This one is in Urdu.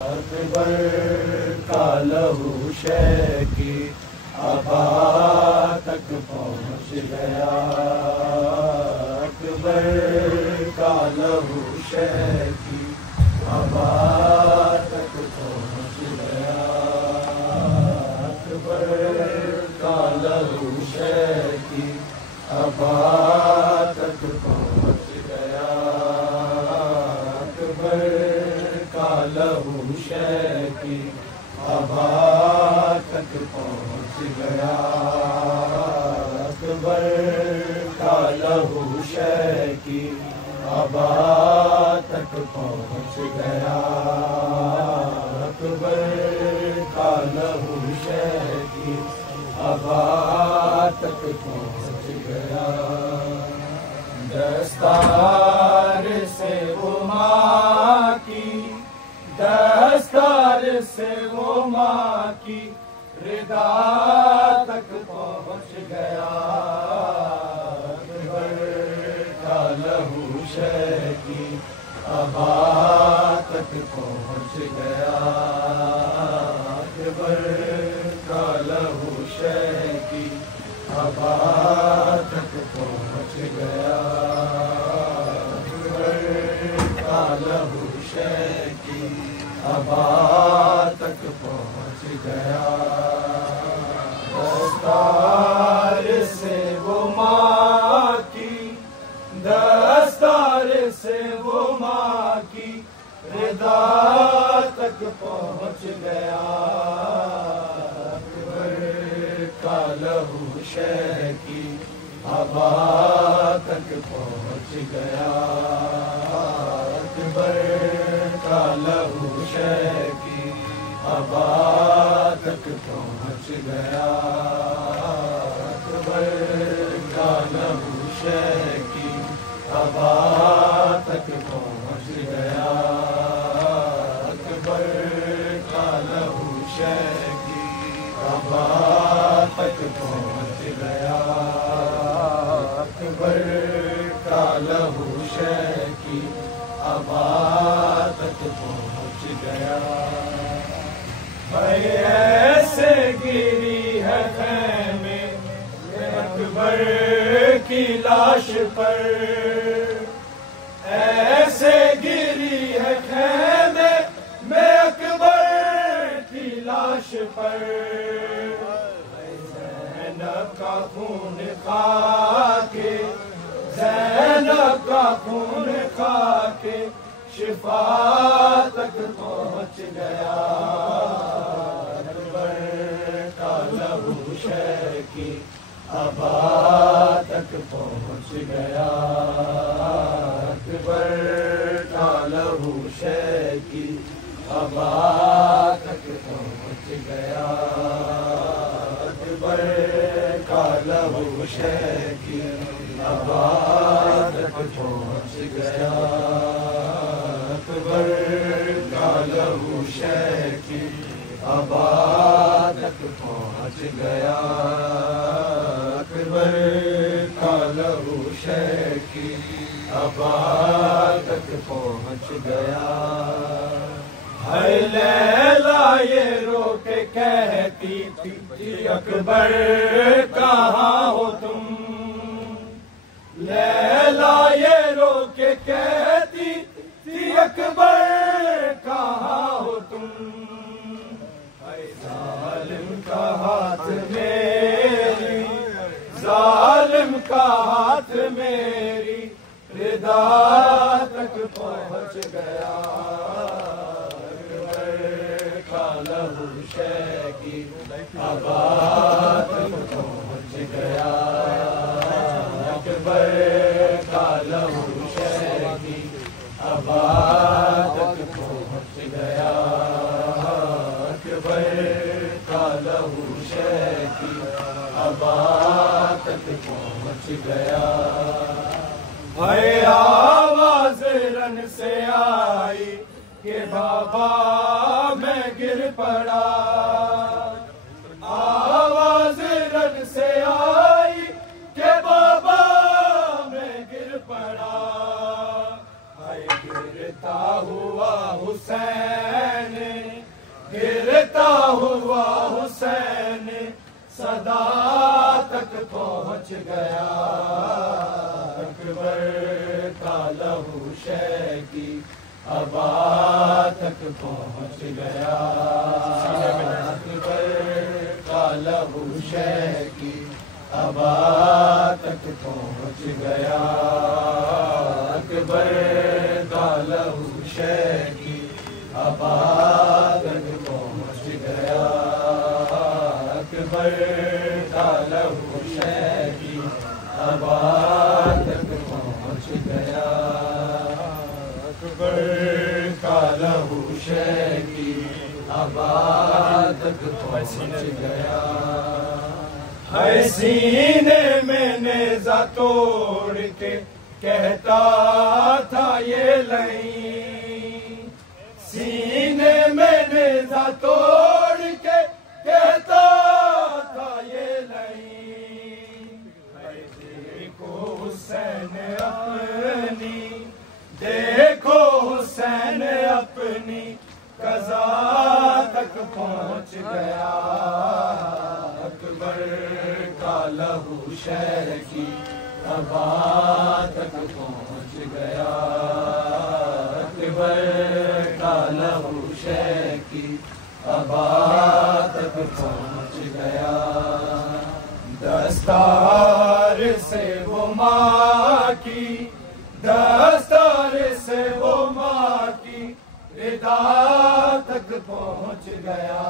اکبر کا لہو شے کی آبا تک پہنچ گیا، اکبر کا لہو شے کی آبا تک پہنچ گیا، اکبر کا لہو شے کی آبا تک پہنچ گیا، اکبر کا لہو شے کی آبا تک پہنچ گیا، اکبر کا لہو شے کی آبا تک پہنچ گیا، اکبر کا لہو شے کی آبا تک پہنچ گیا، دستار سے وہ ماں کی، دستار سے وہ ماں کی ردا تک پہنچ گیا، اکبر کا لہو شے کی آبا تک پہنچ گیا، اکبر کا لہو شے کی آبا تک پہنچ گیا، اکبر کا لہو شے کی آبا تک پہنچ گیا، دستار سے وہ ماں کی، دستار سے وہ ماں کی ردا تک پہنچ گیا، اکبر کا لہو شے کی آبا تک پہنچ گیا، اکبر کا لہو شے کی آبا تک پہنچ گیا، اکبر کا لہو شے کی آبا تک پہنچ گیا، اکبر کا لہو شے کی آبا تک پہنچ گیا، اکبر کا لہو شے کی آبا تک پہنچ گیا، ایسے گری ہے خیمے اکبر کی لاش پر، ایسے گری ہے خیمے میں اکبر کی لاش پر، زینب کا خون کھا کے، زینب کا خون کھا کے شفا تک پہنچ گیا، اکبر کا لہو شے کی آبا تک پہنچ گیا، اکبر کا لہو شے کی آبا تک پہنچ گیا، اکبر کا لہو شے کی آبا تک پہنچ گیا، اکبر کا لہو شے کی آبا تک پہنچ گیا، اکبر کا لہو شے کی آبا تک پہنچ گیا، ہے لیلا یہ رو کے کہتی تھی اکبر کہاں ہو تم، لیلا یہ رو کے کہتی تھی اکبر کہاں ہو تم، اے ظالم کا ہاتھ میری، ظالم کا ہاتھ میری ردا تک پہنچ گیا، اکبر کا لہو شے کی آبا تک پہنچ گیا، اکبر کا لہو شے کی آبا تک پہنچ گیا، اکبر کا لہو شے کی آبا تک پہنچ گیا، ہے آواز رن سے آئی کہ بابا میں گر پڑا، آواز رن سے آئی کہ بابا میں گر پڑا، ہے گرتا ہوا حسین پہنچ گیا اکبر کا لہو شے کی ابا تک پہنچ گیا اکبر کا لہو شے کی ابا تک پہنچ گیا اکبر کا لہو شے کی ابا تک پہنچ گیا اکبر کا لہو شے کی ابا تک پہنچ گیا اکبر کا لہو شے کی ابا تک پہنچ گیا ہے سینے میں نیزہ توڑ کے کہتا تھا یہ لئیں سینے میں نیزہ توڑ کے کہتا تھا یہ لئیں دیکھو حسین اپنی دیکھو حسین اپنی قضا تک پہنچ گیا اکبر کا لہو شے کی ابا تک پہنچ گیا اکبر کا لہو شے کی ابا تک پہنچ گیا دستار سے وہ ماں کی دستار سے وہ ماں کی ردا تک پہنچ گیا